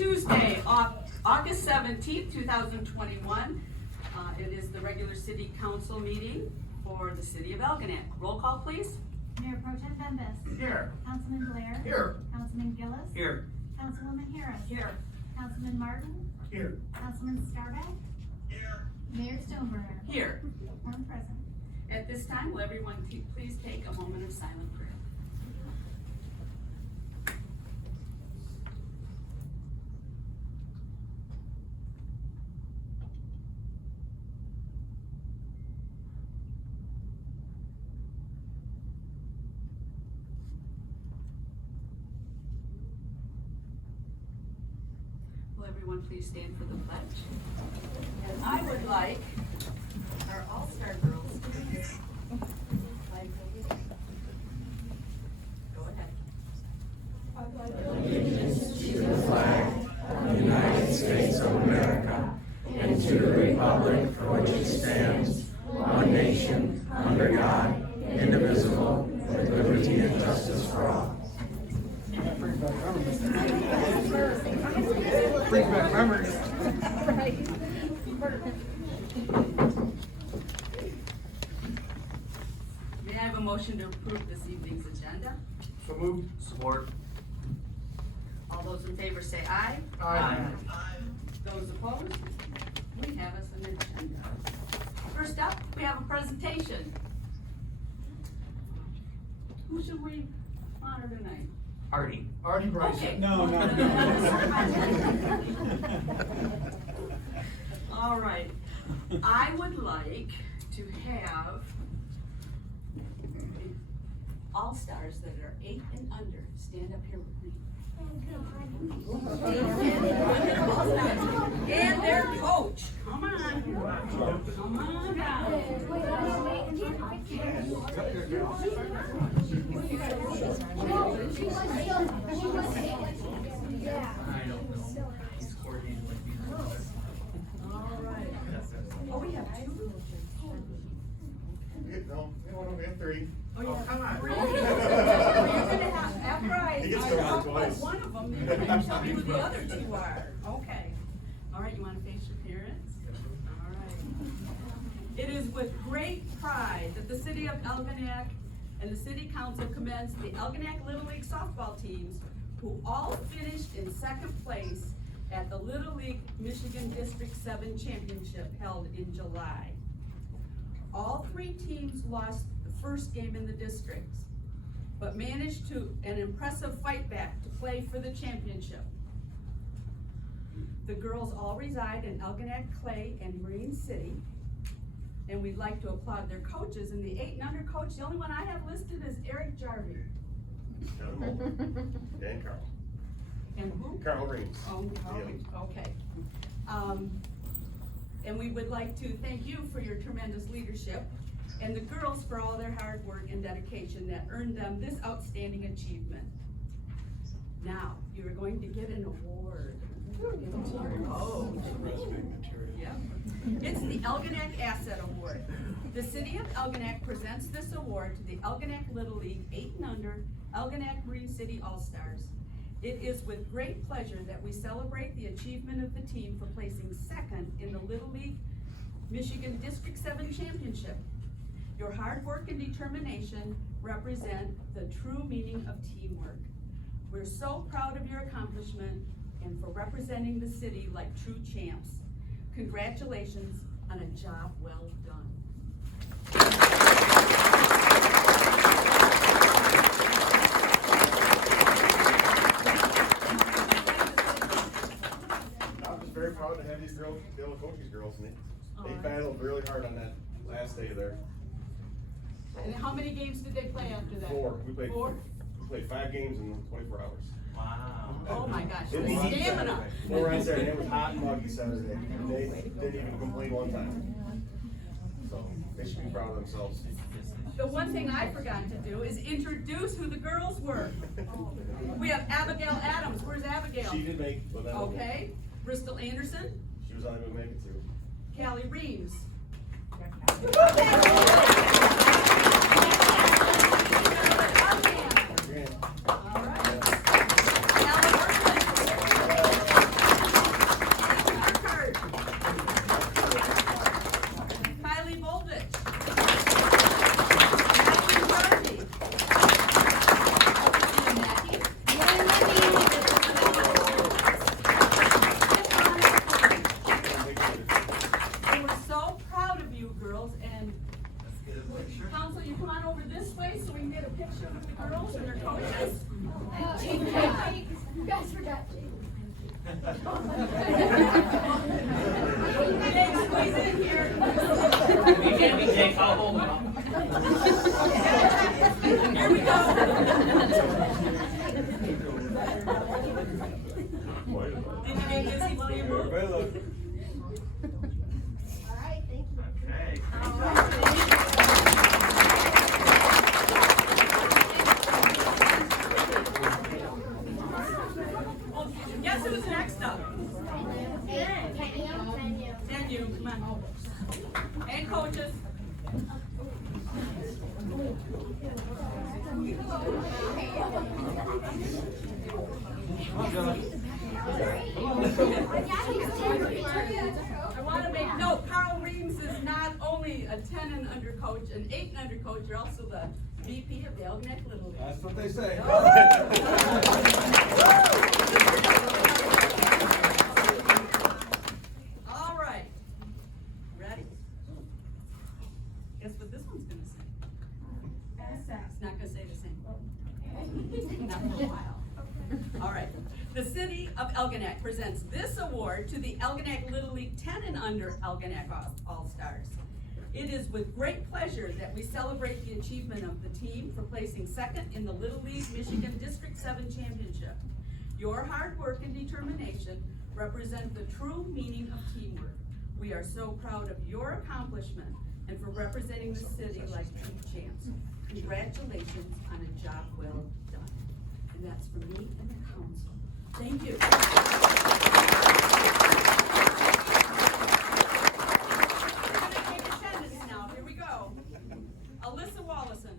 Tuesday, August 17th, 2021. It is the regular city council meeting for the city of Algonac. Roll call, please. Mayor Pro Tem Bembas. Here. Councilman Blair. Here. Councilman Gillis. Here. Councilwoman Harris. Here. Councilman Martin. Here. Councilman Scarback. Here. Mayor Stoneburner. Here. One present. At this time, will everyone please take a moment of silent prayer. Will everyone please stand for the pledge? And I would like our all-star girls to be here. Go ahead. To the flag of the United States of America and to the republic for which it stands, one nation, under God, indivisible, with liberty and justice for all. Brings back memories. May I have a motion to approve this evening's agenda? So moved. Support. All those in favor say aye. Aye. Those opposed? We have us an agenda. First up, we have a presentation. Who should we honor tonight? Artie. Artie Bryson. Okay. No. All right. I would like to have all-stars that are 8 and under stand up here with me. And their coach. Come on. Come on down. All right. Oh, we have two. No, we have three. Oh, yeah. come on. Really? You're gonna have, after He gets I to talk run about twice. one of them, then you're gonna tell me who the other two are. Okay. All right, you wanna face your parents? All right. It is with great pride that the city of Algonac and the city council commends the Algonac Little League softball teams who all finished in second place at the Little League Michigan District 7 Championship held in July. All three teams lost the first game in the districts, but managed to an impressive fight back to play for the championship. The girls all reside in Algonac, Clay, and Marine City, and we'd like to applaud their coaches. And the 8 and under coach, the only one I have listed is Eric Jarvie. And Carl. And who? Carl Reams. Oh, okay. And we would like to thank you for your tremendous leadership and the girls for all their hard work and dedication that earned them this outstanding achievement. Now, you are going to get an award. Oh. Yep. It's the Algonac Asset Award. The city of Algonac presents this award to the Algonac Little League 8 and under Algonac Marine City All-Stars. It is with great pleasure that we celebrate the achievement of the team for placing second in the Little League Michigan District 7 Championship. Your hard work and determination represent the true meaning of teamwork. We're so proud of your accomplishment and for representing the city like true champs. Congratulations on a job well done. I'm just very proud to have these girls be able to coach these girls, and they battled really hard on that last day there. And how many games did they play after that? 4. We played 4? We played 5 games in 24 hours. Wow. Oh my gosh, the It was hot stamina. Saturday. 4 on Saturday. It was hot and muggy Saturday. And they didn't even complain one time. So they should be proud of themselves. The one thing I forgot to do is introduce who the girls were. We have Abigail Adams. Where's Abigail? She did make, but that Okay. Bristol Anderson, she was unable to make it through. Callie Reams. All right. Alan Berkman. Next up, and you, come on. And coaches. I want to make note, Carl Reams is not only a 10 and under coach, an 8 and under coach, you're also the VP of the Elginak Little League. That's what they say. All right. Ready? Guess what this one's gonna say? It's not gonna say the same. Not for a while. All right. The City of Elginak presents this award to the Elginak Little League 10 and under Elginak All-Stars. It is with great pleasure that we celebrate the achievement of the team for placing second in the Little League Michigan District 7 Championship. Your hard work and determination represent the true meaning of teamwork. We are so proud of your accomplishment and for representing the city like true champs. Congratulations on a job well done. And that's from me and the council. Thank you. Now, here we go. Alyssa Wallison.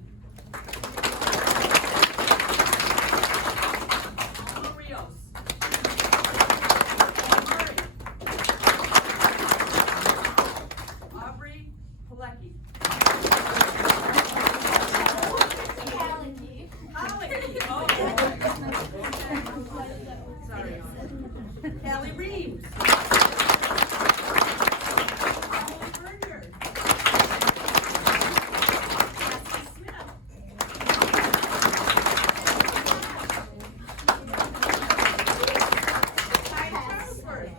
Alma Rios. Murray. Aubrey Pilecki. Holly. Oh. Sorry. Callie Reams. Emily Berger. Cassie Smith. Ty Charlesworth.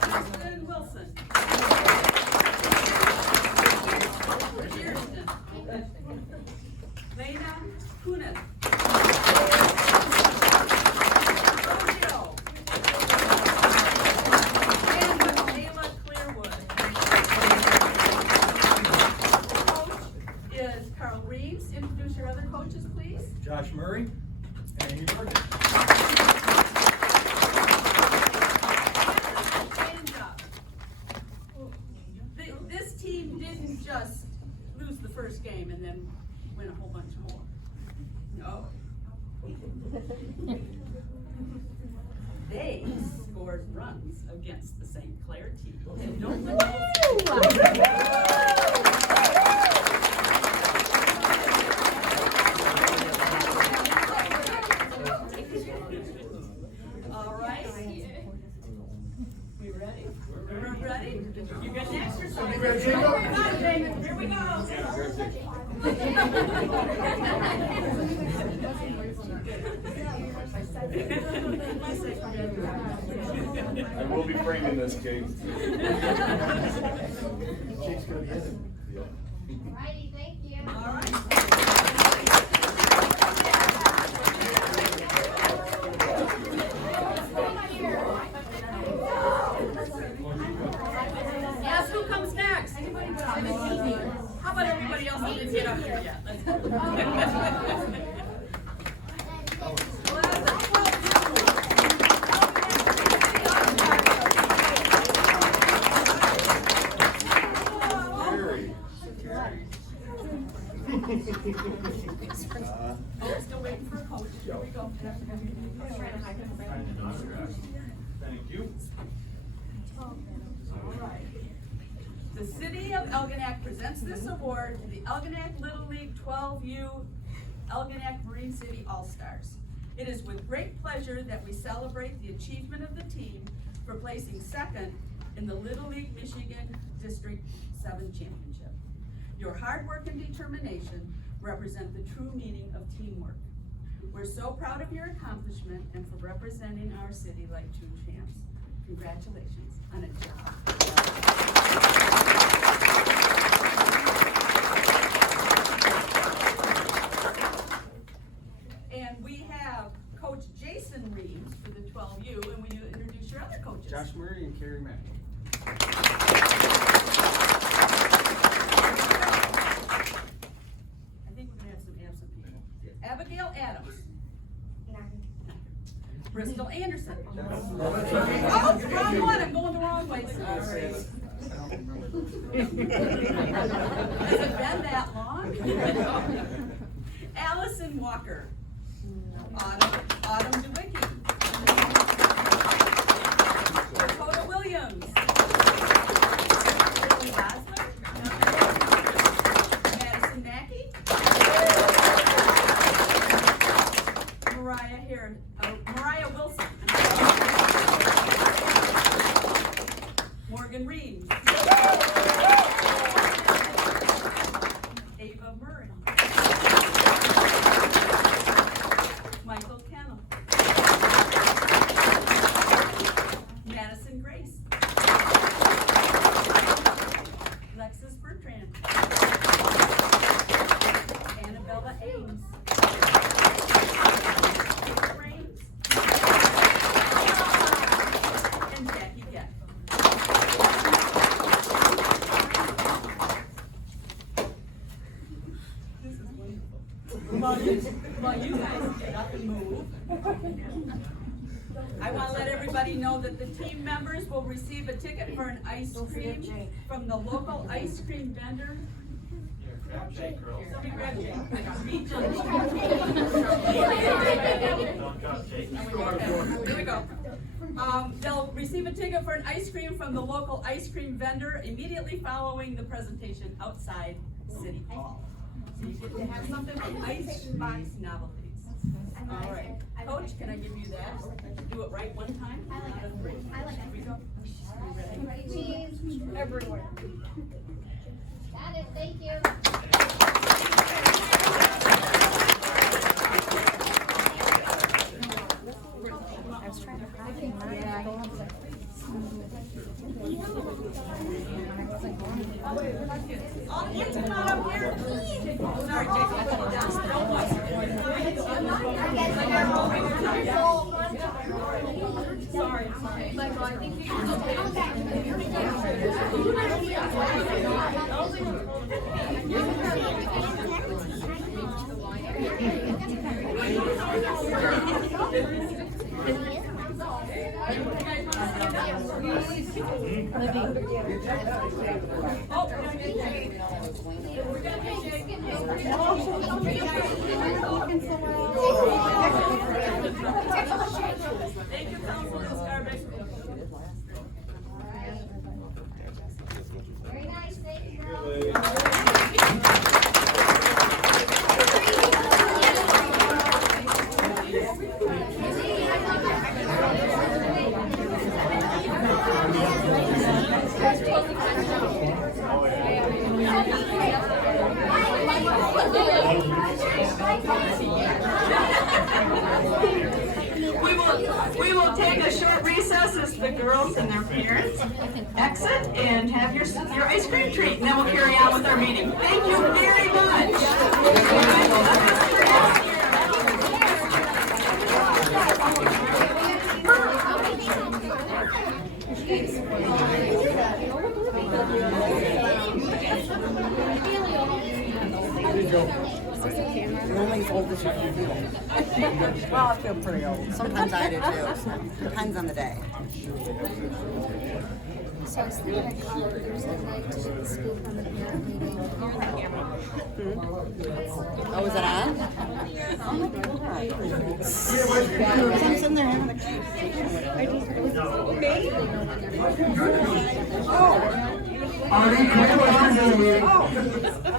Kristen Wilson. Kirsten. Lena Kunis. Rocio. And Michaela Clearwood. Coach is Carl Reeves. Introduce your other coaches, please. Josh Murray and Amy Bergen. Stand up. This team didn't just lose the first game and then win a whole bunch more. No. They scored runs against the St. Clair team. And don't let All right. We ready? We're ready? You got next or something? ready, Jacob? Come on, Jacob. Here we go. I will be framing this, Kate. Righty, thank you. All right. Yes, who comes next? How about everybody else who didn't get up here yet? Let's go. Oh, still waiting for a coach. Here we go. Thank you. All right. The City of Elginak presents this award to the Elginak Little League 12U Elginak Marine City All-Stars. It is with great pleasure that we celebrate the achievement of the team for placing second in the Little League Michigan District 7 Championship. Your hard work and determination represent the true meaning of teamwork. We're so proud of your accomplishment and for representing our city like true champs. Congratulations on a job. And we have Coach Jason Reeves for the 12U, and we need to introduce your other coaches. Josh Murray and Carrie Mack. I think we're gonna have some absent people. Abigail Adams. Bristol Anderson. Oh, wrong one, I'm going the wrong way, sorry. Has it been that long? Allison Walker. Autumn DeWicki. Dakota Williams. Lily Bosler. Madison Mackey. Mariah Wilson. Morgan Reeves. Ava Murray. Michael Kennel. Madison Grace. Lexis Bertrand. Annabella Ames. Kate Raines. And Jackie Gett. This is wonderful. While you guys get up and move, I want to let everybody know that the team members will receive a ticket for an ice cream from the local ice cream vendor. Somebody grab Jake. I got reach on Here we go. They'll receive a ticket for an ice cream from the local ice cream vendor immediately following the presentation outside City Hall. So you get to have something from Icebox Novelties. All right, Coach, can I give you that? Do it right one time. I like it. I like it. Here we go. You ready? Cheese everywhere. Got it, thank you. I was trying to hide mine. All kids come out up here. Sorry, Jake, put it down. Don't watch Sorry. Michael, I think you can go back. Thank you, Councilman Scarbeck. Very nice, thank you, girls. We will take a short recess as the girls and their parents exit and have your ice cream treat, and then we'll carry on with our meeting. Thank you very Well, I feel pretty old. Sometimes I do too. Depends on the day. So I was thinking I'd call it Thursday night to do the scoop on the parent meeting. You're on the camera. Oh, is it on? I'm sitting there having a conversation with her. Me? I'm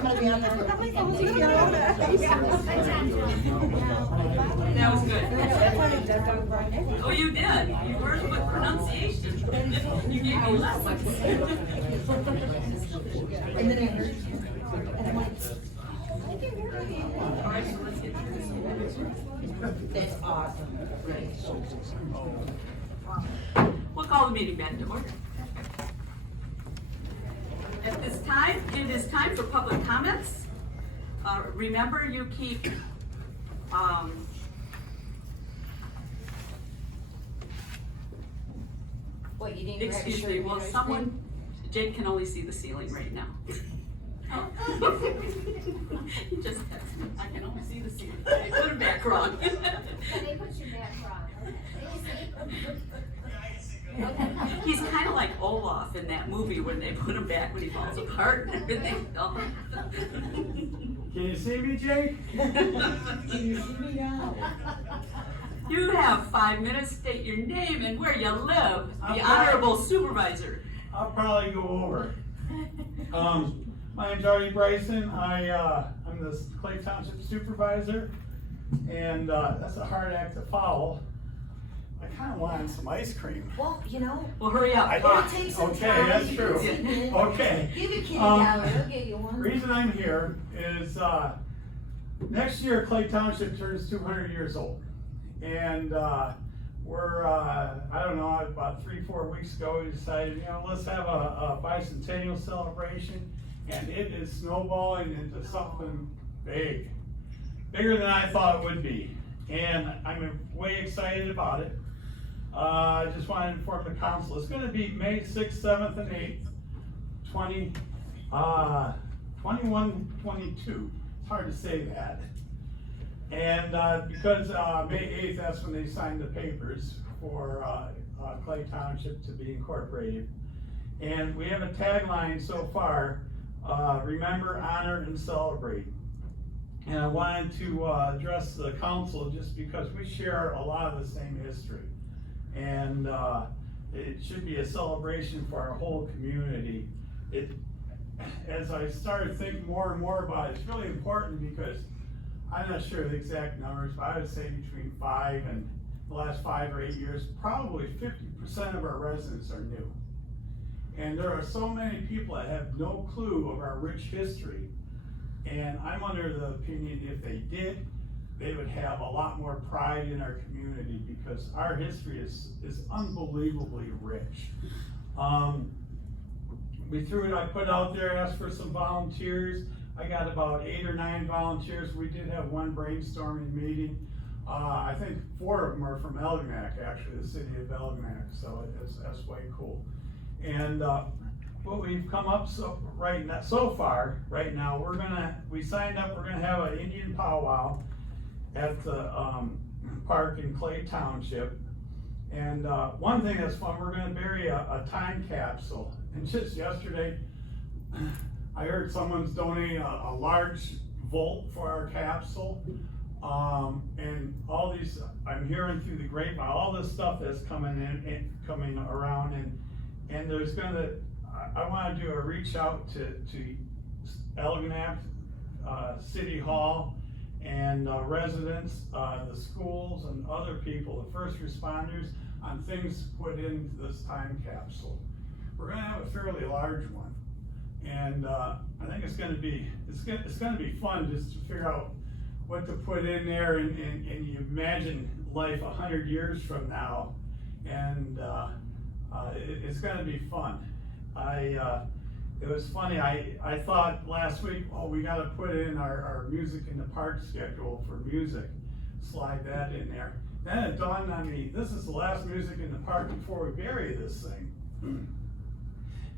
gonna be on there. That was good. Oh, you did. You worked with pronunciation. You gave me lessons. And then I heard. All right, so let's get through this. That's awesome. We'll call the meeting back to order. At this time, it is time for public comments. Remember, you keep, What, you didn't grab a excuse shirt me, and well, ice someone, Jake can only see the ceiling right now. He just texted me, I can only see the ceiling. They put it back wrong. Yeah, they put you back wrong. They He's kind of like Olaf in that movie when they put him back when he falls apart and everything. Can you see me, Jake? You have 5 minutes, state your name and where you live. The Okay. Honorable Supervisor. I'll probably go over. My name's Artie Bryson. I'm the Clay Township Supervisor, and that's a hard act to follow. I kind of wanted some ice cream. Well, you know, Well, hurry up. it'll take some Okay, time. that's true. Okay. Give your kid a Um, dollar, he'll get you one. Reason I'm here is, next year Clay Township turns 200 years old. And, we're, I don't know, about 3-4 weeks ago, we decided, you know, let's have a bicentennial celebration. And it is snowballing into something big, bigger than I thought it would be. And I'm way excited about it. I just wanted to inform the council, it's gonna be May 6th, 7th, and 8th, 21, 22. It's hard to say that. And, because, May 8th, that's when they signed the papers for, Clay Township to be incorporated. And we have a tagline so far, remember, honor, and celebrate. And I wanted to, address the council just because we share a lot of the same history. And, it should be a celebration for our whole community. As I started thinking more and more about it, it's really important because I'm not sure the exact numbers, but I would say between 5 and the last 5 or 8 years, probably 50% of our residents are new. And there are so many people that have no clue of our rich history. And I'm under the opinion if they did, they would have a lot more pride in our community because our history is unbelievably rich. I put out there, asked for some volunteers. I got about 8 or 9 volunteers. We did have one brainstorming meeting. I think 4 of them are from Elginak, actually, the city of Elginak, so that's way cool. And what we've come up so far, right now, we signed up, we're gonna have an Indian powwow at the park in Clay Township. And one thing that's fun, we're gonna bury a time capsule. And just yesterday, I heard someone's donating a large vault for our capsule. And all these, I'm hearing through the grapevine, all this stuff that's coming in and coming around, and there's I wanna do a reach out to Elginak, City Hall, and residents, the schools and other people, the first responders, on things put into this time capsule. We're gonna have a fairly large one. And I think it's gonna be fun just to figure out what to put in there and you imagine life 100 years from now. And it's gonna be fun. It was funny, I thought last week, oh, we gotta put in our music in the park schedule for music, slide that in there. Then it dawned on me, this is the last music in the park before we bury this thing.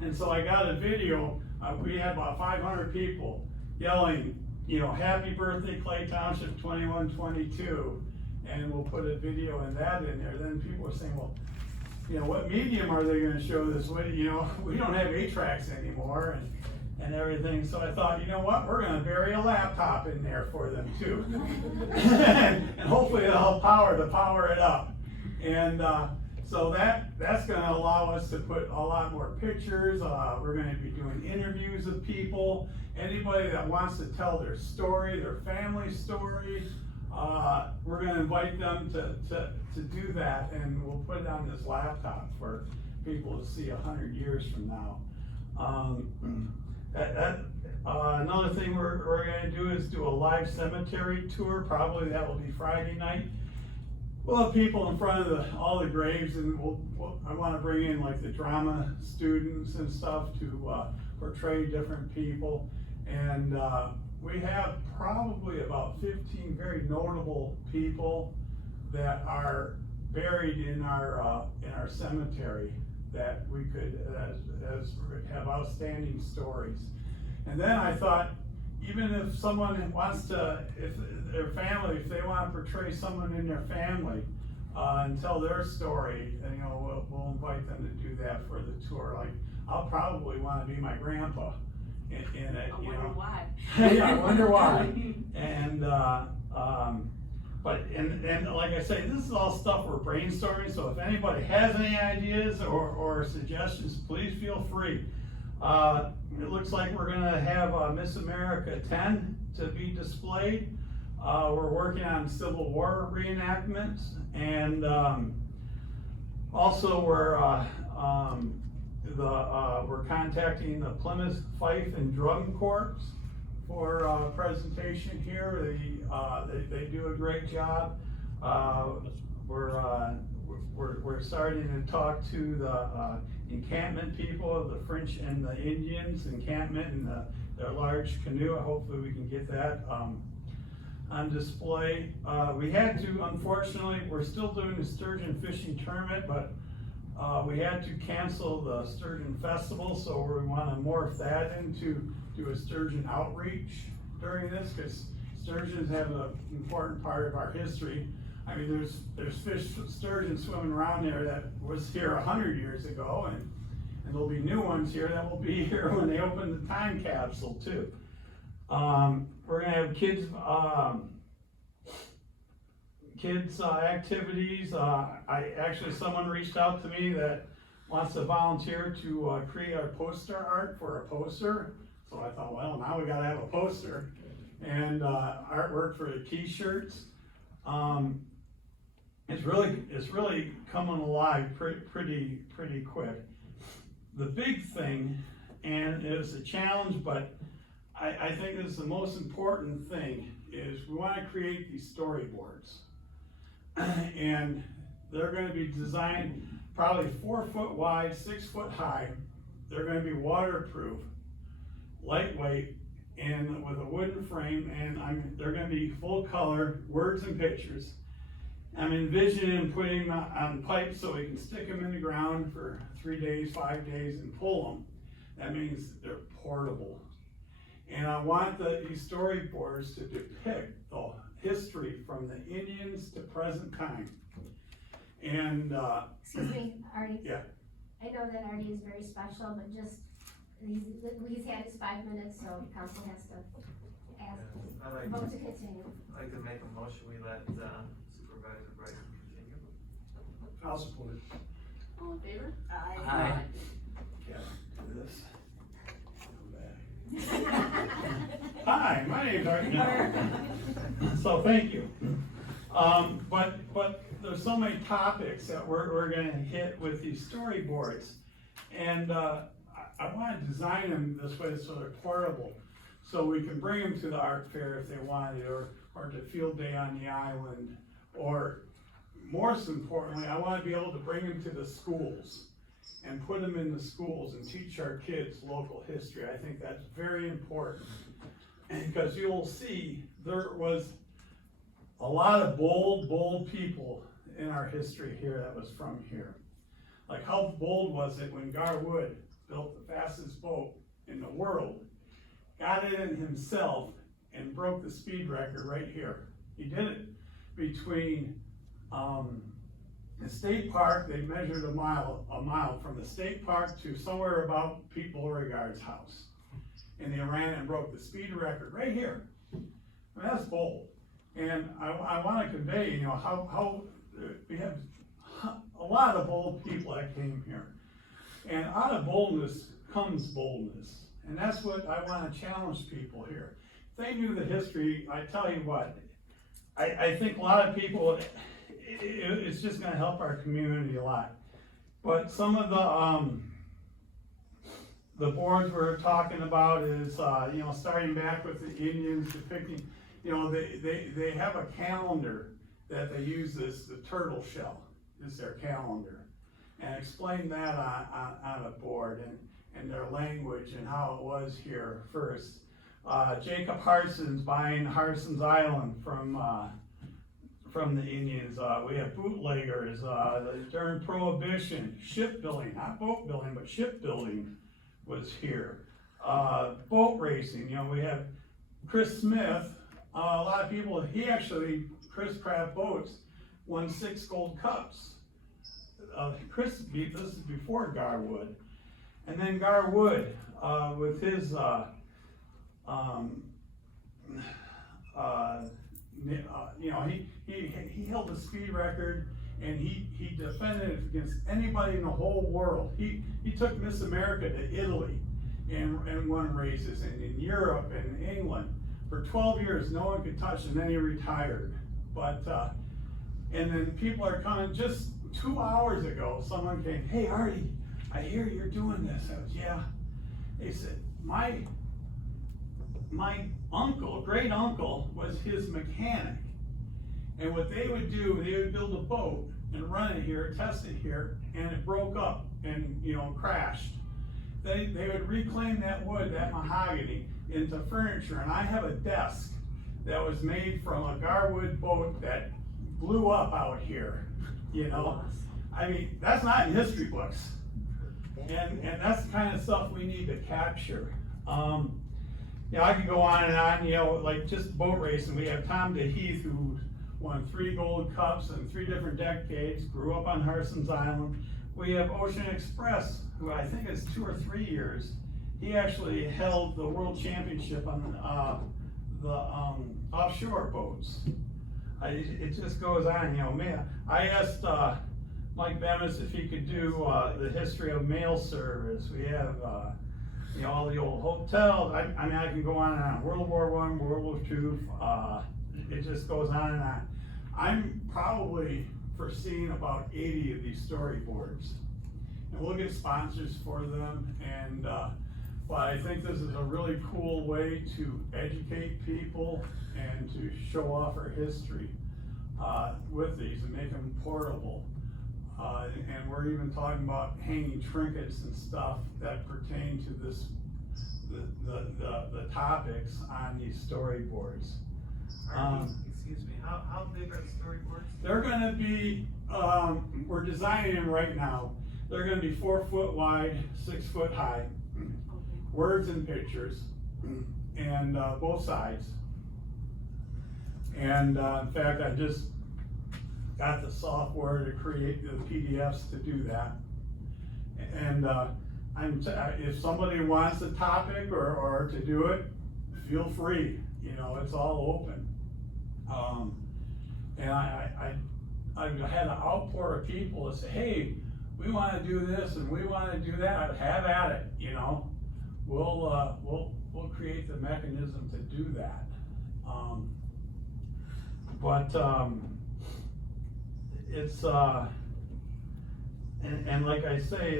And so I got a video, we had about 500 people yelling, you know, happy birthday Clay Township 2122. And we'll put a video in that in there. Then people were saying, well, you know, what medium are they gonna show this? You know, we don't have 8-tracks anymore and everything. So I thought, you know what, we're gonna bury a laptop in there for them too. And hopefully it'll help power it up. And so that's gonna allow us to put a lot more pictures. We're gonna be doing interviews with people. Anybody that wants to tell their story, their family story, we're gonna invite them to do that, and we'll put it on this laptop for people to see 100 years from now. Another thing we're gonna do is do a live cemetery tour. Probably that will be Friday night. We'll have people in front of all the graves, and I wanna bring in like the drama students and stuff to portray different people. And we have probably about 15 very notable people that are buried in our cemetery that we could have outstanding stories. And then I thought, even if someone wants to, if they want to portray someone in their family, and tell their story, and, you know, we'll invite them to do that for the tour. Like, I'll probably wanna be my grandpa in it, I you wonder know. why. Yeah, I wonder why. And, but, and like I say, this is all stuff we're brainstorming, so if anybody has any ideas or suggestions, please feel free. It looks like we're gonna have Miss America 10 to be displayed. We're working on Civil War reenactments, and also we're contacting the Plymouth Fife and Drum Corps for presentation here. They do a great job. We're starting to talk to the encampment people, the French and the Indians encampment and their large canoe. Hopefully we can get that on display. We had to, unfortunately, we're still doing the sturgeon fishing tournament, but we had to cancel the Sturgeon Festival, so we want to morph that into a sturgeon outreach during this, because sturgeons have an important part of our history. I mean, there's sturgeon swimming around there that was here 100 years ago, and there'll be new ones here that will be here when they open the time capsule too. We're gonna have kids activities. Someone reached out to me that wants to volunteer to create our poster art for a poster. So I thought, well, now we gotta have a poster and artwork for the t-shirts. It's really coming alive pretty quick. The big thing, and it's a challenge, but I think this is the most important thing, is we want to create these storyboards. And they're going to be designed probably 4 foot wide, 6 foot high. They're going to be waterproof, lightweight, and with a wooden frame, and they're going to be full color, words and pictures. I'm envisioning putting them on pipes so we can stick them in the ground for 3 days, 5 days, and pull them. That means they're portable. And I want these storyboards to depict the history from the Indians to present time. And Excuse me, Artie? Yeah. I know that Artie is very special, but just, he's had his 5 minutes, so council has to ask, vote to continue. I'd like to make a motion, we let Supervisor Bright continue. I'll support it. All in favor? Aye. Yeah, do this. Hi, my name's Art. So thank you. But there's so many topics that we're gonna hit with these storyboards. And I wanna design them this way so they're portable. So we can bring them to the art fair if they wanted, or to field day on the island. Or most importantly, I wanna be able to bring them to the schools and put them in the schools and teach our kids local history. I think that's very important. Because you'll see, there was a lot of bold people in our history here that was from here. Like, how bold was it when Garwood built the fastest boat in the world, got it in himself, and broke the speed record right here. He did it between the state park. They measured a mile from the state park to somewhere about Pete Beauregard's house. And they ran and broke the speed record right here. I mean, that's bold. And I want to convey, you know, how we have a lot of bold people that came here. And out of boldness comes boldness. And that's what I want to challenge people here. If they knew the history, I tell you what, I think a lot of people, it's just going to help our community a lot. But some of the boards we're talking about is, you know, starting back with the Indians depicting, you know, they have a calendar that they use the turtle shell is their calendar. And explain that on a board and their language and how it was here first. Jacob Harson's buying Harson's Island from the Indians. We have bootleggers, during Prohibition, shipbuilding, not boat building, but shipbuilding was here. Boat racing, you know, we have Chris Smith, a lot of people, Chris Craft Boats won 6 gold cups. This is before Garwood. And then Garwood, with his, you know, he held the speed record, and he defended it against anybody in the whole world. He took Miss America to Italy and won races, and in Europe and England. For 12 years, no one could touch him, and then he retired. But, and then people are coming, just 2 hours ago, someone came, "Hey Artie, I hear you're doing this." I was, "Yeah." They said, my uncle, great uncle, was his mechanic. And what they would do, they would build a boat and run it here, test it here, and it broke up and, you know, crashed. They would reclaim that wood, that mahogany, into furniture. And I have a desk that was made from a Garwood boat that blew up out here, you know? I mean, that's not in history books. And that's the kind of stuff we need to capture. You know, I could go on and on, you know, like just boat racing. We have Tom DeHeath, who won 3 gold cups in 3 different decades, grew up on Harson's Island. We have Ocean Express, who I think is 2 or 3 years. He actually held the world championship on the offshore boats. It just goes on, you know. Man, I asked Mike Bemis if he could do the history of mail service. We have, you know, all the old hotels. I mean, I can go on and on. World War I, World War II. It just goes on and on. I'm probably foreseeing about 80 of these storyboards, and we'll get sponsors for them. And but I think this is a really cool way to educate people and to show off our history with these and make them portable. And we're even talking about hanging trinkets and stuff that pertain to this, the topics on these storyboards. Excuse me, how big are the storyboards? They're gonna be, we're designing them right now. They're gonna be 4 foot wide, 6 foot high, words and pictures, and both sides. And in fact, I just got the software to create the PDFs to do that. And if somebody wants a topic or to do it, feel free. You know, it's all open. And I had an outpour of people that say, "Hey, we want to do this and we want to do that." Have at it. You know, we'll create the mechanism to do that. It's and like I say,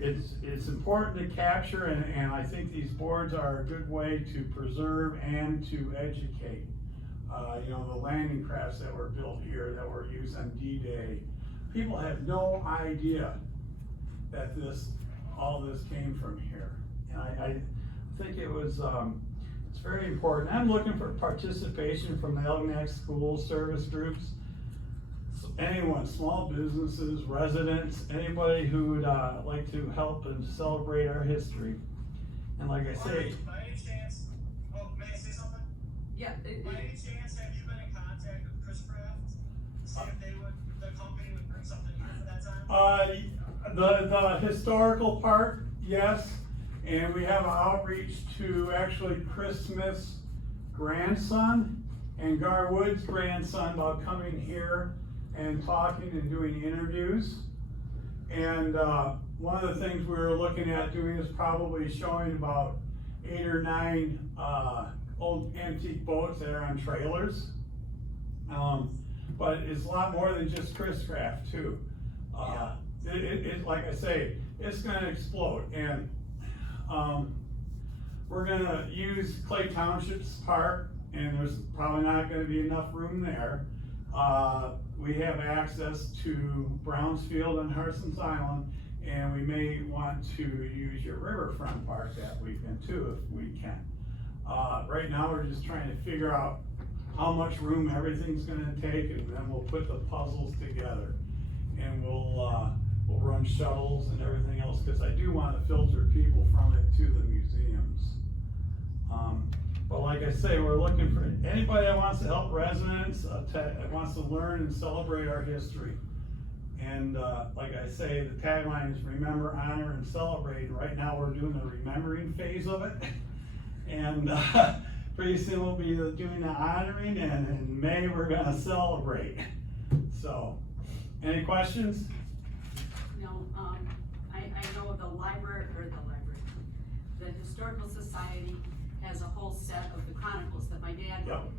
it's important to capture, and I think these boards are a good way to preserve and to educate. You know, the landing crafts that were built here, that were used on D-Day. People have no idea that all this came from here. And I think it was, it's very important. I'm looking for participation from the Elginak School service groups. Anyone, small businesses, residents, anybody who would like to help and celebrate our history. And like I say, By any chance, may I say something? Yeah. By any chance, have you been in contact with Chris Craft? See if the company would bring something here for that time? the historical part, yes. And we have an outreach to actually Chris Smith's grandson and Garwood's grandson about coming here and talking and doing interviews. And one of the things we were looking at doing is probably showing about 8 or 9 old antique boats that are on trailers. But it's a lot more than just Chris Craft too. It like I say, it's gonna explode. And we're gonna use Clay Township's park, and there's probably not gonna be enough room there. We have access to Brownsfield and Harson's Island, and we may want to use your riverfront park that weekend too, if we can. Right now, we're just trying to figure out how much room everything's gonna take, and then we'll put the puzzles together. And we'll run shuttles and everything else, because I do want to filter people from it to the museums. But like I say, we're looking for any anybody that wants to help residents, that wants to learn and celebrate our history. And, like I say, the tagline is remember, honor, and celebrate. And right now, we're doing the remembering phase of it. And, pretty soon we'll be doing the honoring, and in May, we're gonna celebrate. So, any questions? No, I know the Historical Society has a whole set of the chronicles that my dad Yep. wrote.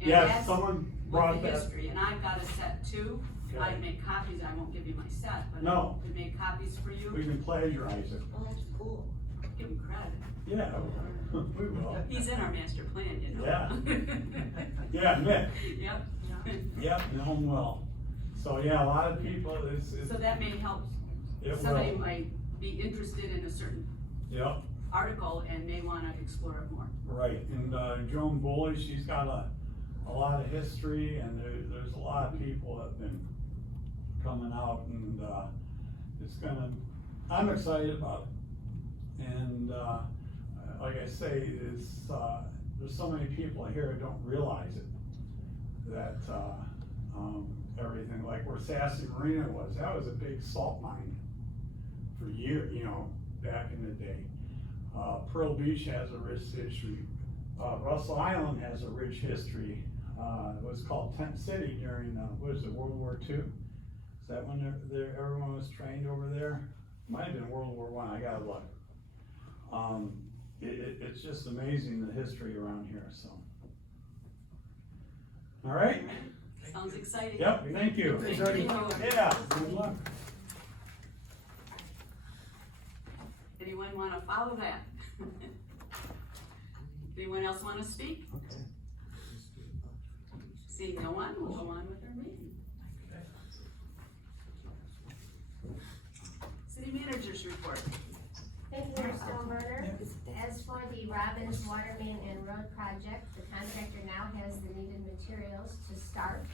And Yeah, that's someone brought with the that. history, and I've got a set too. Okay. I'd make copies, I won't give you my set, but No. I could make copies for you. We can plagiarize it. Oh, that's cool. Give him credit. Yeah, we will. He's in our master plan, you know. Yeah. Yeah, Nick. Yep. Yep, know him well. So, yeah, a lot of people, it's, So that may help, it somebody will. might be interested in a certain Yep, article and may wanna explore it more. right. And, Joan Bully, she's got a lot of history, and there's a lot of people that have been coming out, and, it's gonna, I'm excited about it. And, like I say, it's, there's so many people here that don't realize it. That, everything, like where Sassy Marina was, that was a big salt mine for years, you know, back in the day. Pearl Beach has a rich history. Russell Island has a rich history. It was called Tent City during, what is it, World War II? Is that when everyone was trained over there? Might have been World War I gotta look. It's just amazing the history around here, so. All right? Sounds exciting. Yep, thank you. Thank you. Yeah, good luck. Anyone wanna follow that? Anyone else wanna speak? Seeing no one, we'll go on with our meeting. City Manager's report. Thank you, Mayor Stoneburner. As for the Robbins Water Main and Road project, the contractor now has the needed materials to start.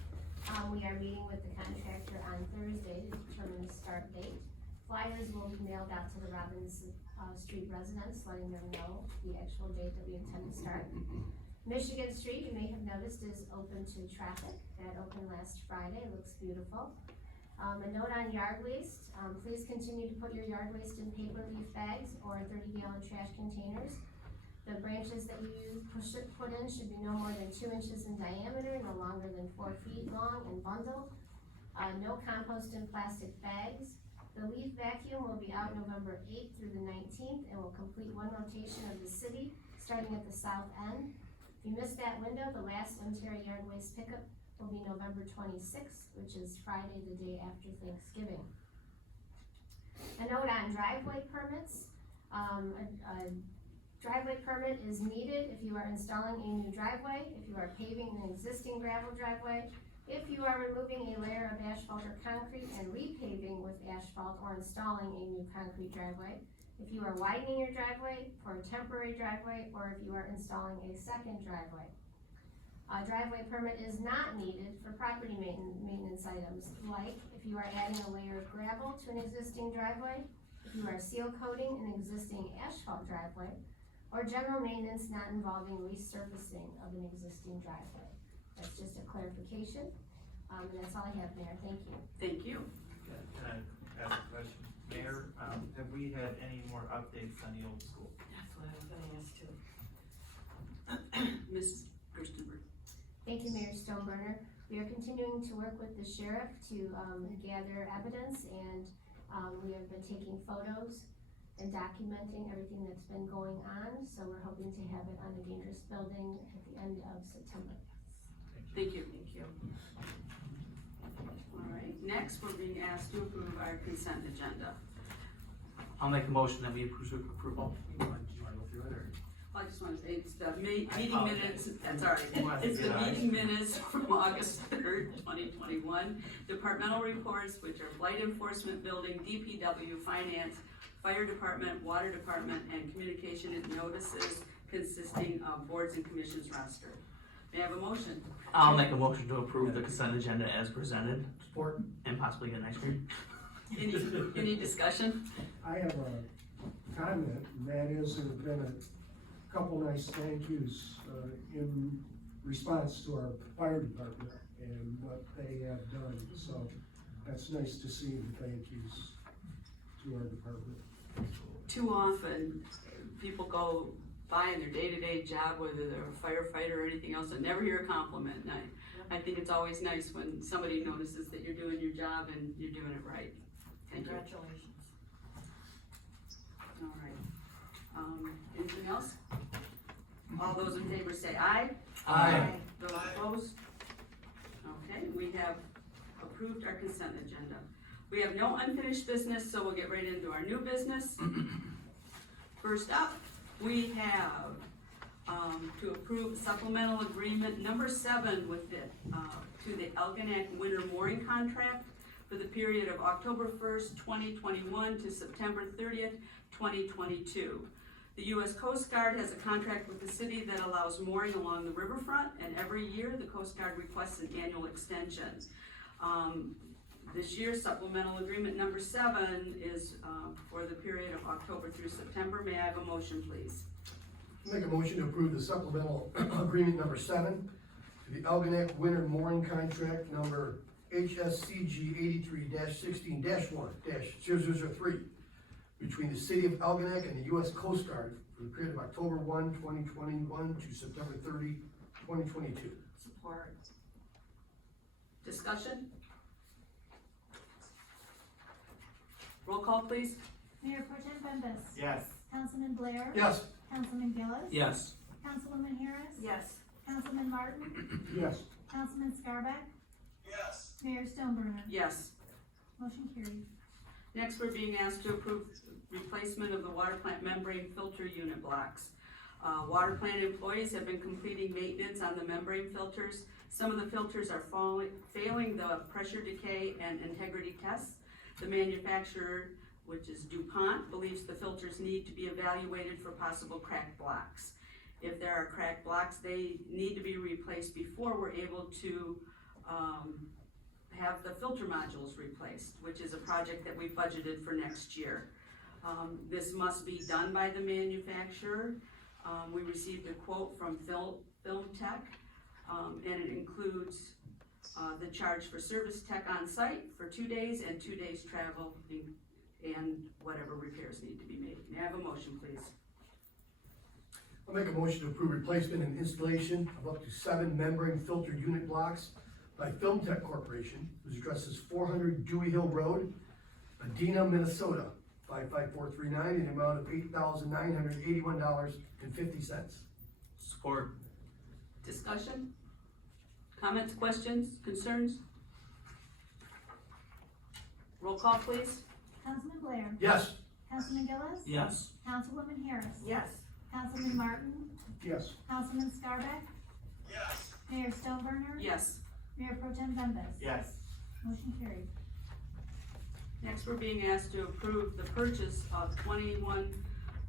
We are meeting with the contractor on Thursday to determine the start date. Flyers will be mailed out to the Robbins Street residents, letting them know the actual date that we intend to start. Michigan Street, you may have noticed, is open to traffic. That opened last Friday, it looks beautiful. A note on yard waste, please continue to put your yard waste in paper leaf bags or 30-gallon trash containers. The branches that you put in should be no more than 2 inches in diameter, no longer than 4 feet long and bundled. No compost in plastic bags. The leaf vacuum will be out November 8th through the 19th and will complete one rotation of the city, starting at the south end. If you missed that window, the last Ontario yard waste pickup will be November 26th, which is Friday, the day after Thanksgiving. A note on driveway permits. A driveway permit is needed if you are installing a new driveway, if you are paving an existing gravel driveway, if you are removing a layer of asphalt or concrete and repaving with asphalt or installing a new concrete driveway, if you are widening your driveway for a temporary driveway, or if you are installing a second driveway. A driveway permit is not needed for property maintenance items, like if you are adding a layer of gravel to an existing driveway, if you are seal coating an existing asphalt driveway, or general maintenance not involving resurfacing of an existing driveway. That's just a clarification, and that's all I have, Mayor, thank you. Thank you. Can I ask a question? Mayor, have we had any more updates on the old school? That's what I was gonna ask too. Mrs. Gerstenberg. Thank you, Mayor Stoneburner. We are continuing to work with the sheriff to gather evidence, and we have been taking photos and documenting everything that's been going on, so we're hoping to have it on a dangerous building at the end of September. Thank you. Thank you. All right, next we're being asked to approve our consent agenda. I'll make a motion that we approve approval. I just want to say, it's the meeting apologize. minutes, that's all right. It's the meeting minutes from August 3rd, 2021. Departmental reports, which are Flight Enforcement Building, DPW, Finance, Fire Department, Water Department, and Communication and Notices consisting of boards and commissions roster. May I have a motion? I'll make a motion to approve the consent agenda as presented. Support. And possibly get an ice cream. Any discussion? I have a comment, and that is there have been a couple nice thank yous in response to our fire department and what they have done. So that's nice to see the thank yous to our department. Too often, people go by in their day-to-day job, whether they're a firefighter or anything else, and never hear a compliment. And I think it's always nice when somebody notices that you're doing your job and you're doing it right. Thank you. Congratulations. All right. Anything else? All those in favor say aye. Aye. Those opposed? Okay, we have approved our consent agenda. We have no unfinished business, so we'll get right into our new business. First up, we have to approve supplemental agreement number 7 with the, to the Algonac Winter Mooring Contract for the period of October 1st, 2021 to September 30th, 2022. The U.S. Coast Guard has a contract with the city that allows mooring along the riverfront, and every year the Coast Guard requests an annual extension. This year's supplemental agreement number 7 is for the period of October through September. May I have a motion, please? Make a motion to approve the supplemental agreement number 7 to the Algonac Winter Mooring Contract number HSCG 83-16-1-0003 between the City of Algonac and the U.S. Coast Guard for the period of October 1, 2021 to September 30, 2022. Support. Discussion? Roll call, please. Mayor Pro Tem Bembas. Yes. Councilman Blair. Yes. Councilman Gillis. Yes. Councilwoman Harris. Yes. Councilman Martin. Yes. Councilman Scarback. Yes. Mayor Stoneburner. Yes. Motion carried. Next, we're being asked to approve replacement of the water plant membrane filter unit blocks. Water plant employees have been completing maintenance on the membrane filters. Some of the filters are failing the pressure decay and integrity tests. The manufacturer, which is DuPont, believes the filters need to be evaluated for possible cracked blocks. If there are cracked blocks, they need to be replaced before we're able to have the filter modules replaced, which is a project that we budgeted for next year. This must be done by the manufacturer. We received a quote from Film Tech, and it includes the charge for service tech on site for 2 days and 2 days travel and whatever repairs need to be made. May I have a motion, please? I'll make a motion to approve replacement and installation of up to 7 membrane filter unit blocks by Film Tech Corporation, whose address is 400 Dewey Hill Road, Adena, Minnesota, 55439, in the amount of $8,981.50. Support. Discussion? Comments, questions, concerns? Roll call, please. Councilman Blair. Yes. Councilman Gillis. Yes. Councilwoman Harris. Yes. Councilman Martin. Yes. Councilman Scarback. Yes. Mayor Stoneburner. Yes. Mayor Pro Tem Bembas. Yes. Motion carried. Next, we're being asked to approve the purchase of 21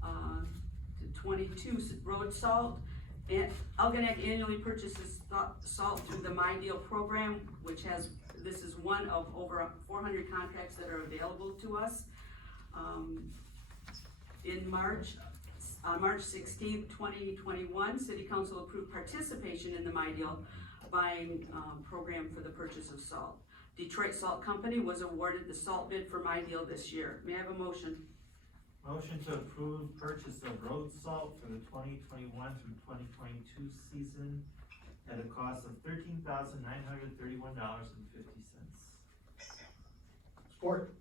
to 22 road salt. And Algonac annually purchases salt through the My Deal program, which has, this is one of over 400 contracts that are available to us. In March 16th, 2021, City Council approved participation in the My Deal buying program for the purchase of salt. Detroit Salt Company was awarded the salt bid for My Deal this year. May I have a motion? Motion to approve purchase of road salt for the 2021 through 2022 season at a cost of $13,931.50. Support.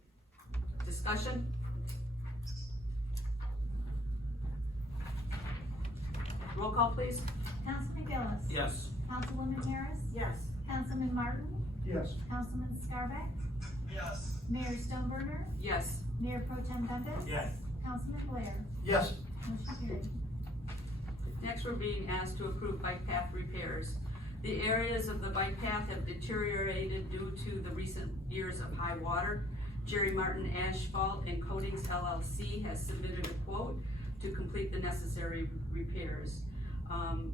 Discussion? Roll call, please. Councilman Gillis. Yes. Councilwoman Harris. Yes. Councilman Martin. Yes. Councilman Scarback. Yes. Mayor Stoneburner. Yes. Mayor Pro Tem Bembas. Yes. Councilman Blair. Yes. Motion carried. Next, we're being asked to approve bike path repairs. The areas of the bike path have deteriorated due to the recent years of high water. Jerry Martin Asphalt and Coatings LLC has submitted a quote to complete the necessary repairs.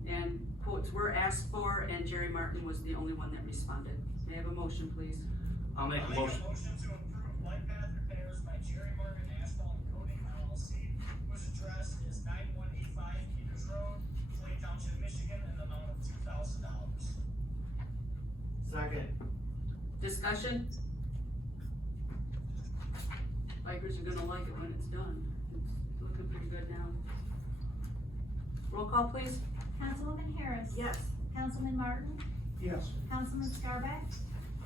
And quotes were asked for, and Jerry Martin was the only one that responded. May I have a motion, please? I'll make a motion. motion to approve bike path repairs by Jerry Martin Asphalt and Coating LLC, whose address is 9185 Peters Road, Clay Township, Michigan, in the amount of $2,000. Second. Discussion? Bikers are gonna like it when it's done. It's looking pretty good now. Roll call, please. Councilwoman Harris. Yes. Councilman Martin. Yes. Councilman Scarback.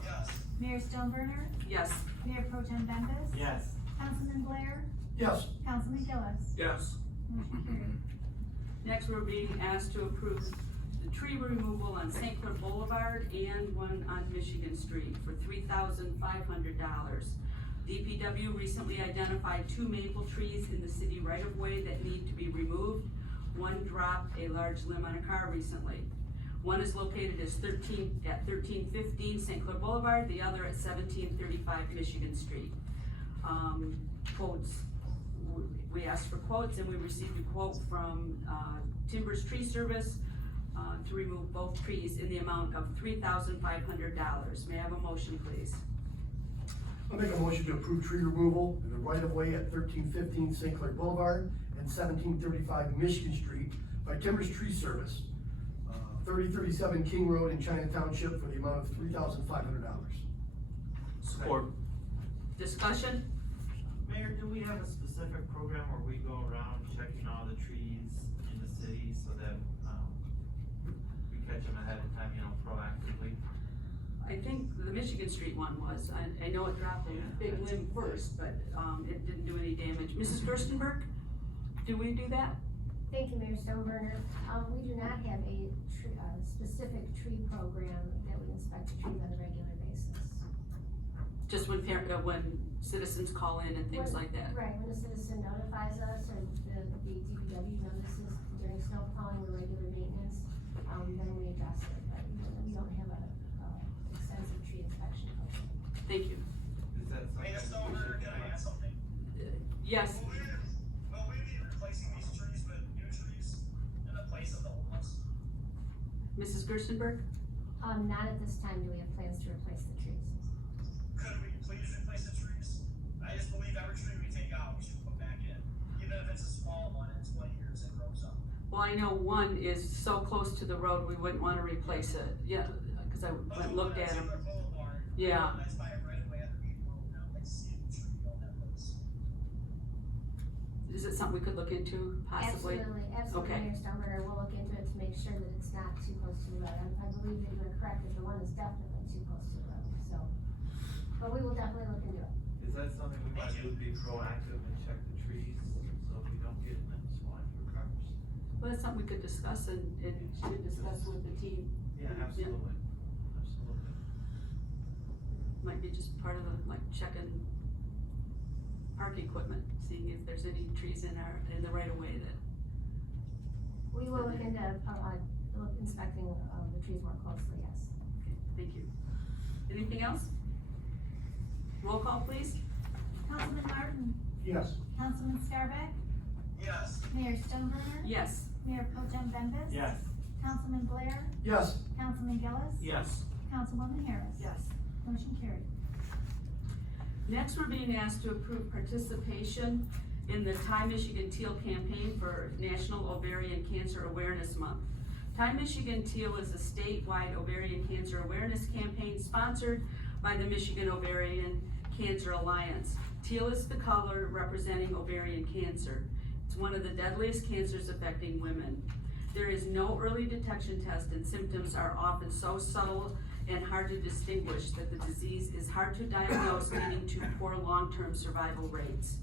Yes. Mayor Stoneburner. Yes. Mayor Pro Tem Bembas. Yes. Councilman Blair. Yes. Councilman Gillis. Yes. Motion carried. Next, we're being asked to approve the tree removal on St. Clair Boulevard and one on Michigan Street for $3,500. DPW recently identified 2 maple trees in the city right-of-way that need to be removed. One dropped a large limb on a car recently. One is located at 1315 St. Clair Boulevard, the other at 1735 Michigan Street. Quotes, we asked for quotes and we received a quote from Timbers Tree Service to remove both trees in the amount of $3,500. May I have a motion, please? I'll make a motion to approve tree removal in the right-of-way at 1315 St. Clair Boulevard and 1735 Michigan Street by Timbers Tree Service, 3037 King Road in China Township for the amount of $3,500. Support. Discussion? Mayor, do we have a specific program where we go around checking all the trees in the city so that, we catch them ahead of time, proactively? I think the Michigan Street one was, I know it dropped a big limb first, but, it didn't do any damage. Mrs. Gerstenberg, do we do that? Thank you, Mayor Stoneburner. We do not have a specific tree program that we inspect the trees on a regular basis. Just when citizens call in and things like that? Right, when a citizen notifies us or the DPW notices during snow plowing or regular maintenance, then we address it, but we don't have a extensive tree inspection program. Thank you. Is that something? Mayor Stoneburner, can I add something? Yes, Will we be replacing these trees with new trees in the place of the old ones? Mrs. Gerstenberg? Not at this time do we have plans to replace the trees. Could we please replace the trees? I just believe every tree we take out, we should put back in, even if it's a small one and 20 years and grows up. Well, I know one is so close to the road, we wouldn't wanna replace it. Yeah, cause I went and looked at them. Yeah. That's by a right of way on the main road now, like see a tree on that place. Is it something we could look into possibly? Absolutely, Okay. Mayor Stoneburner, we'll look into it to make sure that it's not too close to the road. I believe that you're correct, that the one is definitely too close to the road, so. But we will definitely look into it. Is that something we might do, be proactive and check the trees, so we don't get limbs flying through cars? Well, that's something we could discuss and she could discuss with the team. Yeah, absolutely, absolutely. Might be just part of the, like, checking park equipment, seeing if there's any trees in the right of way that. We will look into, inspecting, the trees more closely, yes. Okay, thank you. Anything else? Roll call, please. Councilman Martin. Yes. Councilman Scarback. Yes. Mayor Stoneburner. Yes. Mayor Pro Tem Bembas. Yes. Councilman Blair. Yes. Councilman Gillis. Yes. Councilwoman Harris. Yes. Motion carried. Next, we're being asked to approve participation in the Tie Michigan Teal campaign for National Ovarian Cancer Awareness Month. Tie Michigan Teal is a statewide ovarian cancer awareness campaign sponsored by the Michigan Ovarian Cancer Alliance. Teal is the color representing ovarian cancer. It's one of the deadliest cancers affecting women. There is no early detection test and symptoms are often so subtle and hard to distinguish that the disease is hard to diagnose, leading to poor long-term survival rates.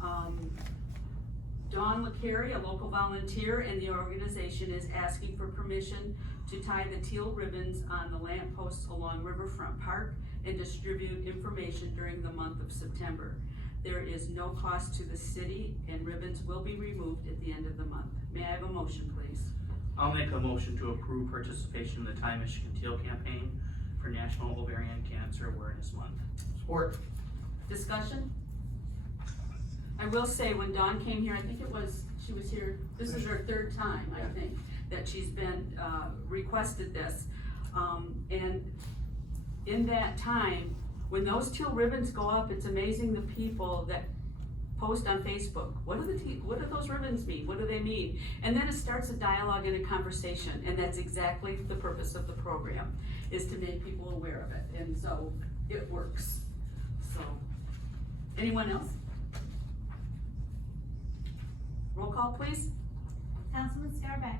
Dawn LeCarey, a local volunteer in the organization, is asking for permission to tie the teal ribbons on the lampposts along Riverfront Park and distribute information during the month of September. There is no cost to the city and ribbons will be removed at the end of the month. May I have a motion, please? I'll make a motion to approve participation in the Tie Michigan Teal campaign for National Ovarian Cancer Awareness Month. Support. Discussion? I will say, when Dawn came here, I think she was here, this is her third time, I think, that she's been, requested this. And in that time, when those teal ribbons go up, it's amazing the people that post on Facebook. What do those ribbons mean? What do they mean? And then it starts a dialogue and a conversation, and that's exactly the purpose of the program. is to make people aware of it, and so it works. So, anyone else? Roll call, please. Councilman Scarbeck,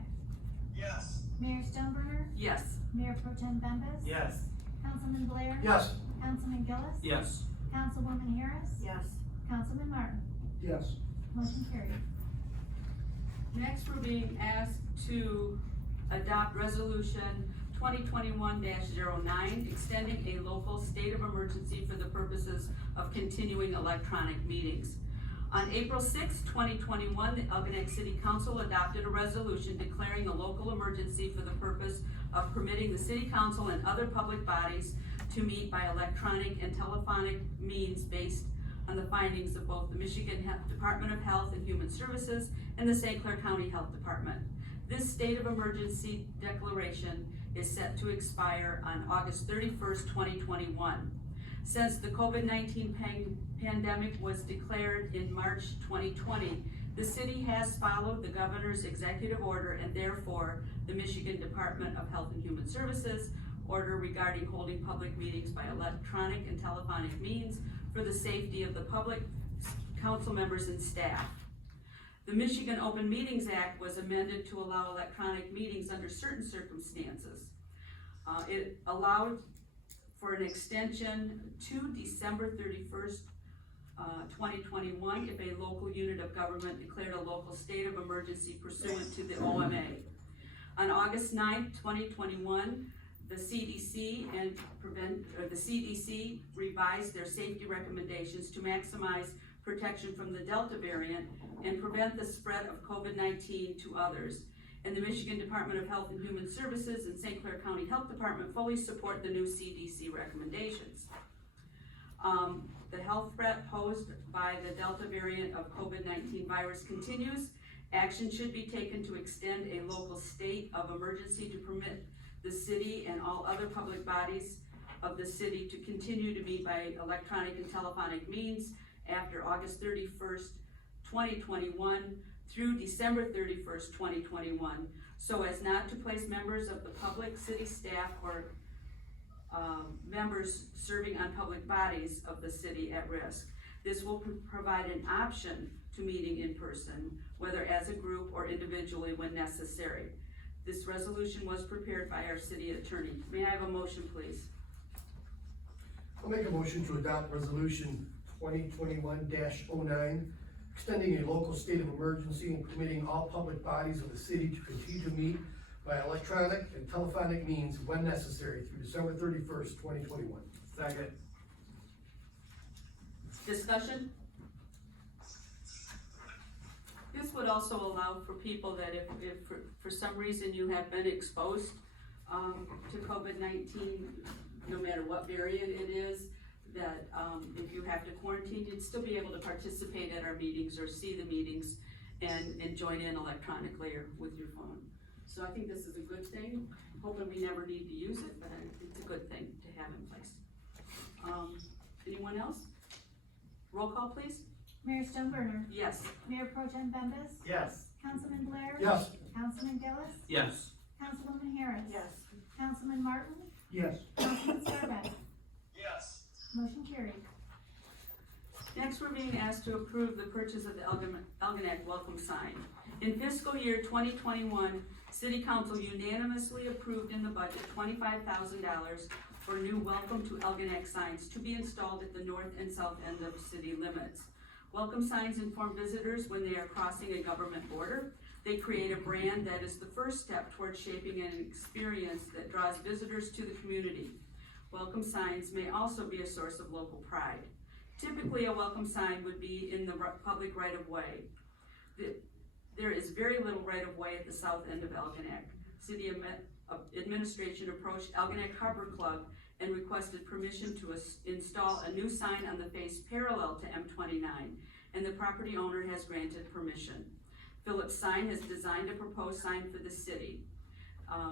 Yes. Mayor Stoneburner, Yes. Mayor Pro Tem Bembas. Yes. Councilman Blair. Yes. Councilman Gillis. Yes. Councilwoman Harris. Yes. Councilman Martin. Yes. Motion carried. Next, we're being asked to adopt resolution 2021-09, extending a local state of emergency for the purposes of continuing electronic meetings. On April 6, 2021, the Algonac City Council adopted a resolution declaring a local emergency for the purpose of permitting the City Council and other public bodies to meet by electronic and telephonic means based on the findings of both the Michigan Department of Health and Human Services and the St. Clair County Health Department. This state of emergency declaration is set to expire on August 31st, 2021. Since the COVID-19 pandemic was declared in March 2020, the city has followed the governor's executive order and therefore the Michigan Department of Health and Human Services order regarding holding public meetings by electronic and telephonic means for the safety of the public, council members, and staff. The Michigan Open Meetings Act was amended to allow electronic meetings under certain circumstances. It allowed for an extension to December 31st, 2021 if a local unit of government declared a local state of emergency pursuant to the OMA. On August 9th, 2021, the CDC revised their safety recommendations to maximize protection from the Delta variant and prevent the spread of COVID-19 to others. And the Michigan Department of Health and Human Services and St. Clair County Health Department fully support the new CDC recommendations. The health threat posed by the Delta variant of COVID-19 virus continues. Action should be taken to extend a local state of emergency to permit the city and all other public bodies of the city to continue to meet by electronic and telephonic means after August 31st, 2021 through December 31st, 2021, so as not to place members of the public, city staff, or members serving on public bodies of the city at risk. This will provide an option to meeting in person, whether as a group or individually when necessary. This resolution was prepared by our city attorney. May I have a motion, please? I'll make a motion to adopt resolution 2021-09, extending a local state of emergency and permitting all public bodies of the city to continue to meet by electronic and telephonic means when necessary through December 31st, 2021. Second. Discussion? This would also allow for people that if for some reason you have been exposed to COVID-19, no matter what variant it is, that if you have to quarantine, you'd still be able to participate at our meetings or see the meetings and join in electronically or with your phone. So I think this is a good thing. Hoping we never need to use it, but it's a good thing to have in place. Anyone else? Roll call, please. Mayor Stoneburner, Yes. Mayor Pro Tem Bembas. Yes. Councilman Blair. Yes. Councilman Gillis. Yes. Councilwoman Harris. Yes. Councilman Martin. Yes. Councilman Scarbeck. Yes. Motion carried. Next, we're being asked to approve the purchase of the Algonac welcome sign. In fiscal year 2021, City Council unanimously approved in the budget $25,000 for new Welcome to Algonac signs to be installed at the north and south end of city limits. Welcome signs inform visitors when they are crossing a government border. They create a brand that is the first step towards shaping an experience that draws visitors to the community. Welcome signs may also be a source of local pride. Typically, a welcome sign would be in the public right-of-way. There is very little right-of-way at the south end of Algonac. City administration approached Algonac Harbor Club and requested permission to install a new sign on the face parallel to M29, and the property owner has granted permission. Phillips Sign has designed a proposed sign for the city.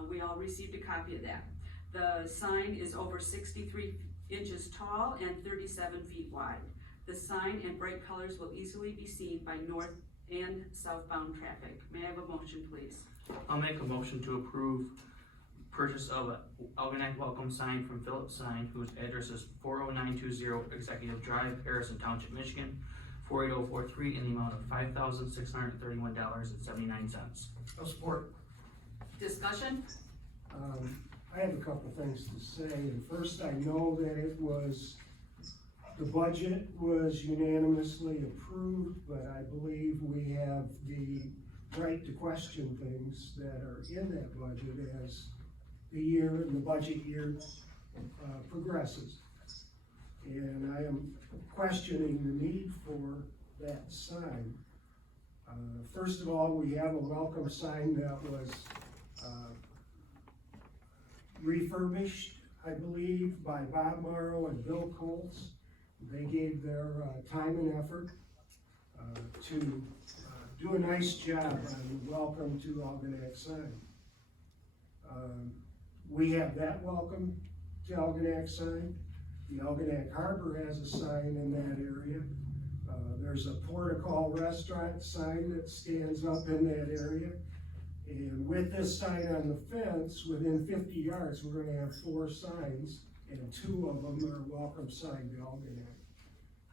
We all received a copy of that. The sign is over 63 inches tall and 37 feet wide. The sign and bright colors will easily be seen by north and southbound traffic. May I have a motion, please? I'll make a motion to approve purchase of a Algonac welcome sign from Phillips Sign, whose address is 40920 Executive Drive, Harrison Township, Michigan, 48043, in the amount of $5,631.79. I'll support. Discussion? I have a couple things to say, and first, I know that the budget was unanimously approved, but I believe we have the right to question things that are in that budget as the year and the budget year progresses. And I am questioning the need for that sign. First of all, we have a welcome sign that was refurbished, I believe, by Bob Morrow and Bill Colts. They gave their time and effort to do a nice job on welcome to Algonac sign. We have that welcome to Algonac sign. The Algonac Harbor has a sign in that area. There's a Portico restaurant sign that stands up in that area. And with this sign on the fence, within 50 yards, we're gonna have 4 signs, and 2 of them are welcome sign to Algonac.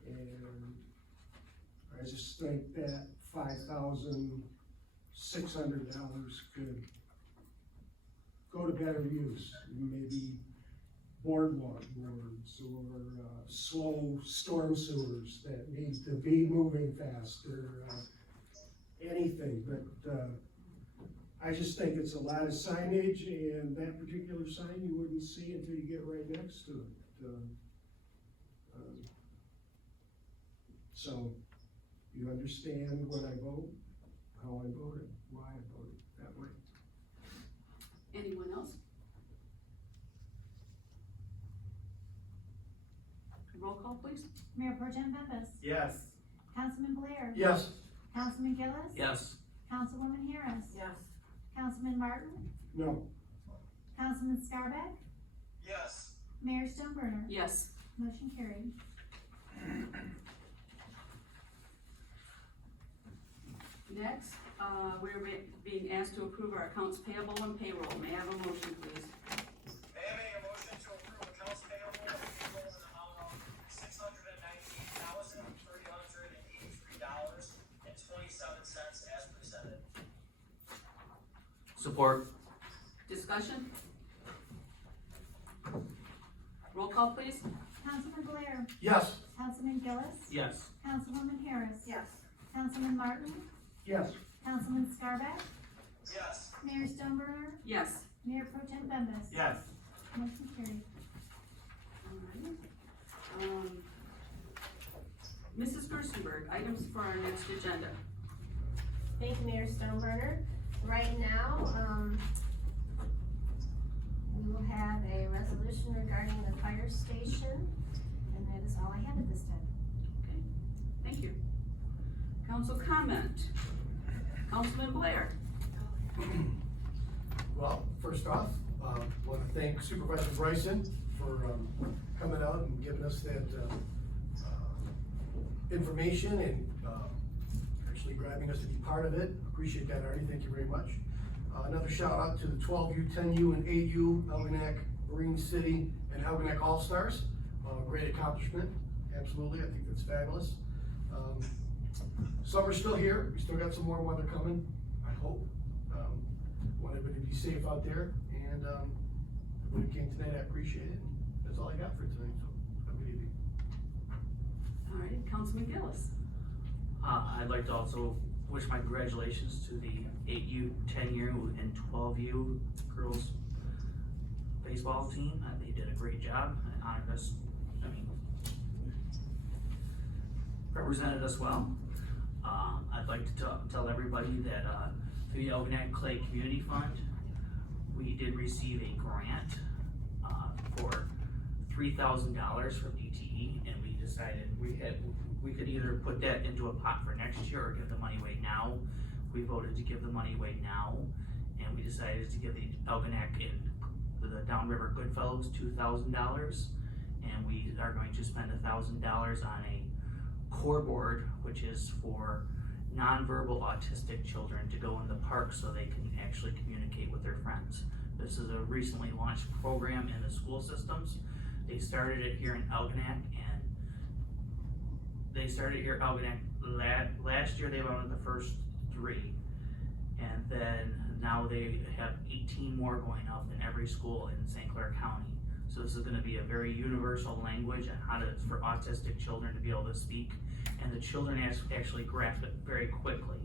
And I just think that $5,600 could go to better use. Maybe boardwalk boards or slow storm sewers that need to be moving faster, anything, but I just think it's a lot of signage, and that particular sign you wouldn't see until you get right next to it. So, you understand when I vote, how I voted, why I voted that way. Anyone else? Roll call, please. Mayor Pro Tem Bembas. Yes. Councilman Blair. Yes. Councilman Gillis. Yes. Councilwoman Harris. Yes. Councilman Martin. No, Councilman Scarback. Yes. Mayor Stoneburner. Yes. Motion carried. Next, we're being asked to approve our accounts payable and payroll. May I have a motion, please? May I make a motion to approve accounts payable and payroll in the amount of $698,383.27 as presented. Support. Discussion? Roll call, please. Councilman Blair. Yes. Councilman Gillis. Yes. Councilwoman Harris. Yes. Councilman Martin. yes, Councilman Scarback. Yes. Mayor Stoneburner. Yes. Mayor Pro Tem Bembas. Yes. Motion carried. All right. Mrs. Gerstenberg, items for our next agenda. Thank you, Mayor Stoneburner. Right now, we will have a resolution regarding the fire station, and that is all I have at this time. Okay, thank you. Council comment. Councilman Blair. Well, first off, want to thank Supervisor Bryson for coming out and giving us that information and actually grabbing us to be part of it. Appreciate that, Artie. Thank you very much. Another shout out to the 12U, 10U, and 8U, Algonac, Marine City, and Algonac All-Stars. Great accomplishment, absolutely. I think that's fabulous. Summer's still here. We still got some more weather coming, I hope. Want everybody to be safe out there, and everybody came tonight, I appreciate it. That's all I got for tonight, so have a good evening. All right, Councilman Gillis. I'd like to also wish my congratulations to the 8U, 10U, and 12U girls baseball team. They did a great job and honored us, represented us well. I'd like to tell everybody that through the Algonac Clay Community Fund, we did receive a grant for $3,000 from DTE, and we decided we could either put that into a pot for next year or give the money away now. We voted to give the money away now, and we decided to give the Algonac and the Downriver Goodfellows $2,000, and we are going to spend $1,000 on a core board, which is for nonverbal autistic children to go in the park so they can actually communicate with their friends. This is a recently launched program in the school systems. They started it here in Algonac, and last year they wanted the first 3. And then now they have 18 more going up in every school in St. Clair County. So this is gonna be a very universal language and for autistic children to be able to speak. And the children actually grasp it very quickly.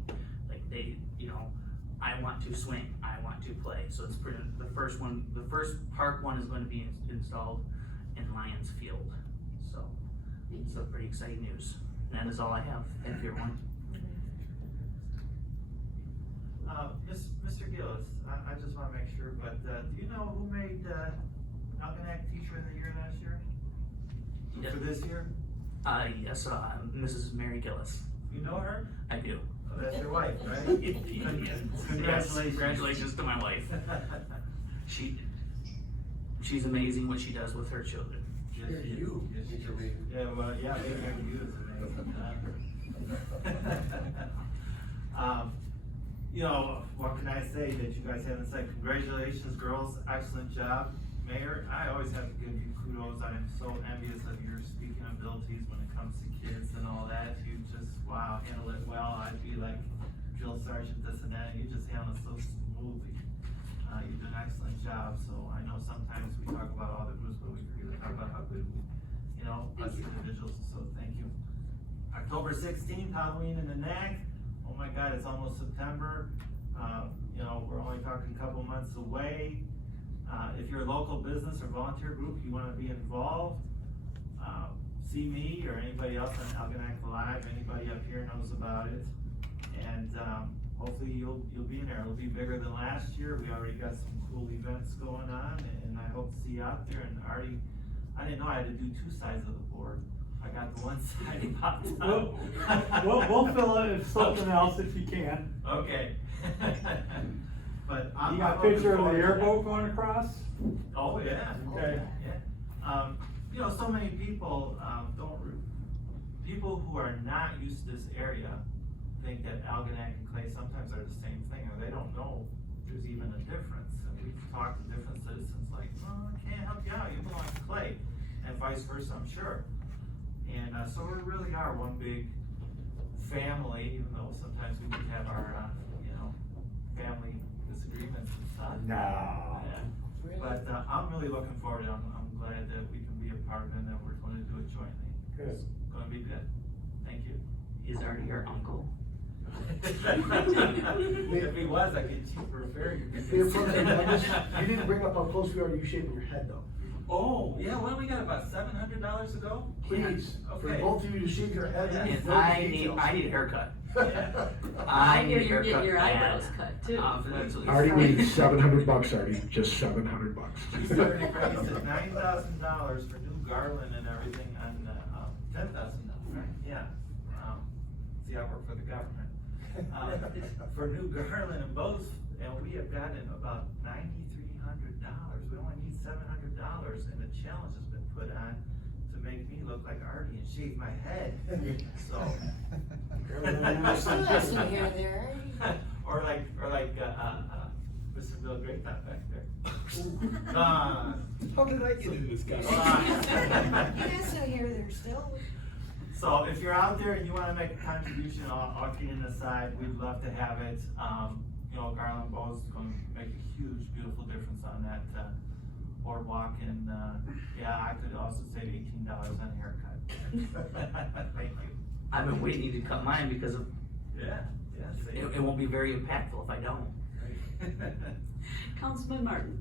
Like they, I want to swing, I want to play. So it's the first part one is going to be installed in Lions Field. So it's a pretty exciting news. And that is all I have. Thank you, everyone. Mr. Gillis, I just wanna make sure, but, do you know who made, Algonac Teacher of the Year last year? Yeah. For this year? Yes, Mrs. Mary Gillis. You know her? I do. Oh, that's your wife, right? Congratulations. Congratulations to my wife. She's amazing what she does with her children. Yes, she is. Yes, she is. Yeah, well, yeah, being here to you is amazing. What can I say that you guys haven't said? Congratulations, girls, excellent job. Mayor, I always have to give you kudos. I am so envious of your speaking abilities when it comes to kids and all that. You just, wow, handle it well. I'd be like drill sergeant this and that, and you just handle it so smoothly. You do an excellent job, so I know sometimes we talk about all the groups, but we really talk about how good we, us individuals, so thank you. October 16th, Halloween in the NAC. Oh my God, it's almost September. We're only talking a couple months away. If you're a local business or volunteer group, you wanna be involved, see me or anybody else on Algonac Live, anybody up here knows about it. And hopefully you'll be in there. It'll be bigger than last year. We already got some cool events going on, and I hope to see you out there. And Artie, I didn't know I had to do 2 sides of the board. I got the one side about done. We'll fill it with something else if you can. Okay. But You got a picture of the airboat going across? Oh, yeah. Okay. Yeah. So many people, people who are not used to this area think that Algonac and Clay sometimes are the same thing, or they don't know there's even a difference. And we've talked to different citizens like, oh, I can't help you out, you belong to Clay, and vice versa, I'm sure. And so we really are one big family, even though sometimes we can have our, family disagreements and stuff. No. Yeah. But I'm really looking forward. I'm glad that we can be a part of it and that we're going to do it jointly. Good. It's going to be good. Thank you. Is Artie your uncle? If he was, I could cheaper fare. You didn't bring up how close we are to you shaving your head though. Oh, yeah, well, we got about $700 to go? Please, for Okay. both of you to shave your head. Yeah. And know the I need details. a haircut. Yeah. I need a You're getting haircut. your eyebrows bad. cut too. Absolutely. Already needs $700, Artie, just $700. We started raising $9,000 for new garland and everything on, $10,000, right? Yeah. See, I work for the government. For new garland and bows, and we have gotten about $9,300. We only need $700, and the challenge has been put on to make me look like Artie and shave my head. So. Listen here there. Or like, Mr. Bill Greatop back there. How did I get into this guy? You got some hair there still. So if you're out there and you wanna make a contribution, all kidding aside, we'd love to have it. Garland Bow's gonna make a huge, beautiful difference on that, boardwalk, and, I could also save $18 on a haircut. Thank you. I've been waiting to cut mine because of, Yeah, save. it won't be very impactful if I don't. Councilman Martin.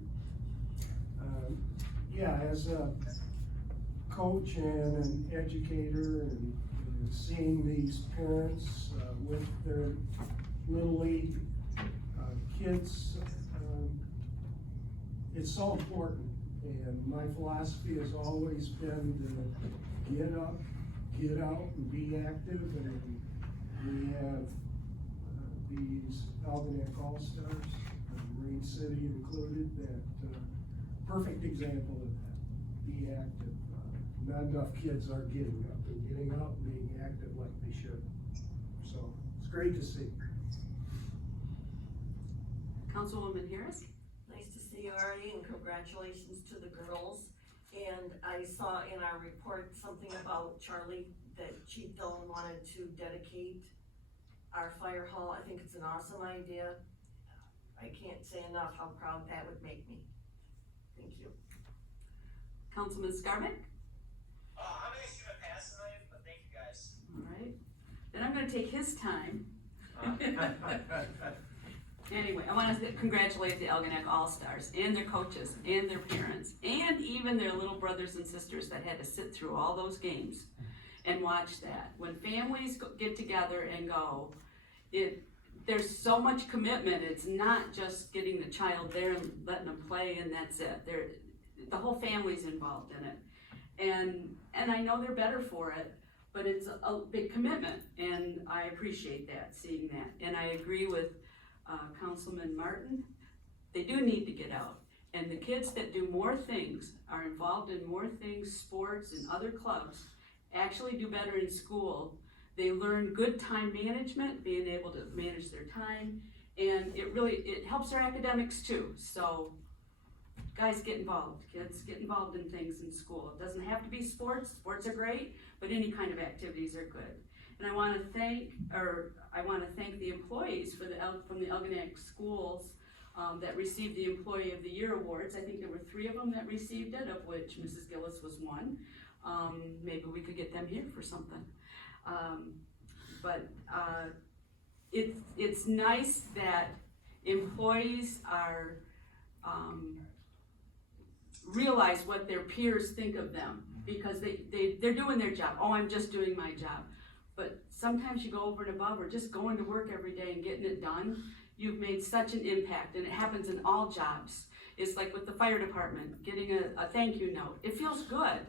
As a coach and an educator and seeing these parents with their Little League kids, it's so important. And my philosophy has always been to get up, get out and be active. And we have these Algonac All-Stars, Marine City included, that perfect example of that. Be active. Not enough kids are getting up and being active like they should. So it's great to see. Councilwoman Harris. Nice to see you already, and congratulations to the girls. And I saw in our report something about Charlie, that Chief Dillon wanted to dedicate our fire hall. I think it's an awesome idea. I can't say enough how proud that would make me. Thank you. Councilman Scarbic? I'm gonna assume it passed tonight, but thank you guys. All right, then I'm gonna take his time. Anyway, I want to congratulate the Algonac All-Stars and their coaches and their parents and even their little brothers and sisters that had to sit through all those games and watch that. When families get together and go, there's so much commitment. It's not just getting the child there and letting them play and that's it. The whole family's involved in it. And I know they're better for it, but it's a big commitment and I appreciate that, seeing that. And I agree with Councilman Martin, they do need to get out. And the kids that do more things, are involved in more things, sports and other clubs, actually do better in school. They learn good time management, being able to manage their time, and it helps their academics too. So guys, get involved. Kids, get involved in things in school. It doesn't have to be sports. Sports are great, but any kind of activities are good. And I want to thank the employees from the Algonac schools that received the Employee of the Year awards. I think there were 3 of them that received it, of which Mrs. Gillis was one. Maybe we could get them here for something. It's nice that employees are realize what their peers think of them, because they're doing their job. Oh, I'm just doing my job. But sometimes you go over and above, or just going to work every day and getting it done, you've made such an impact, and it happens in all jobs. It's like with the fire department, getting a thank you note. It feels good.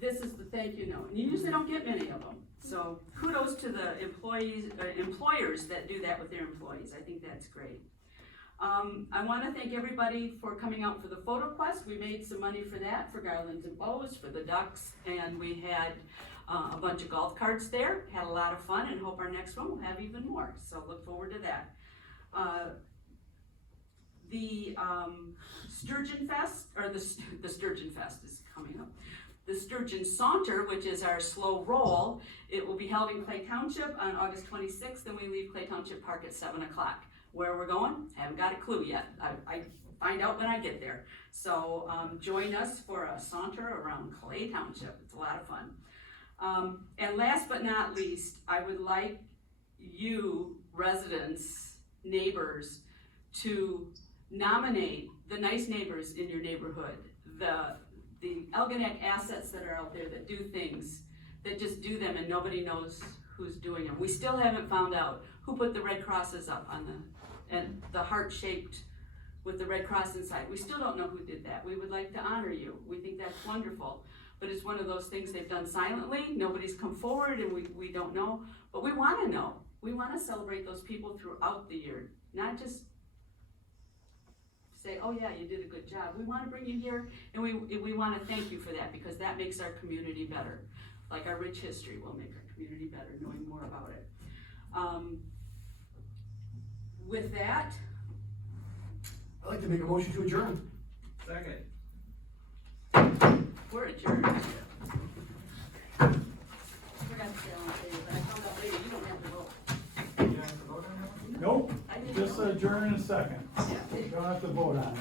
This is the thank you note, and you usually don't get many of them. So kudos to the employers that do that with their employees. I think that's great. I want to thank everybody for coming out for the photo quest. We made some money for that, for garlands and bows, for the ducks, and we had a bunch of golf carts there. Had a lot of fun, and hope our next one will have even more. So look forward to that. The Sturgeon Fest, or the Sturgeon Fest is coming up. The Sturgeon Saunter, which is our slow roll, it will be held in Clay Township on August 26th, and we leave Clay Township Park at 7 o'clock. Where we're going, haven't got a clue yet. I find out when I get there. So join us for a saunter around Clay Township. It's a lot of fun. And last but not least, I would like you, residents, neighbors, to nominate the nice neighbors in your neighborhood, the Algonac assets that are out there that do things, that just do them and nobody knows who's doing them. We still haven't found out who put the red crosses up on and the heart shaped with the red cross inside. We still don't know who did that. We would like to honor you. We think that's wonderful. But it's one of those things they've done silently. Nobody's come forward and we don't know. But we want to know. We want to celebrate those people throughout the year. Not just say, oh yeah, you did a good job. We want to bring you here and we want to thank you for that, because that makes our community better. Like our rich history will make our community better, knowing more about it. With that, I'd like to make a motion to adjourn. Second. we're adjourned. I forgot to say on the but I found out later, you don't have to vote. You have to vote on that one? Nope, I didn't just know. adjourn in a second. Yeah. Don't have to vote on it.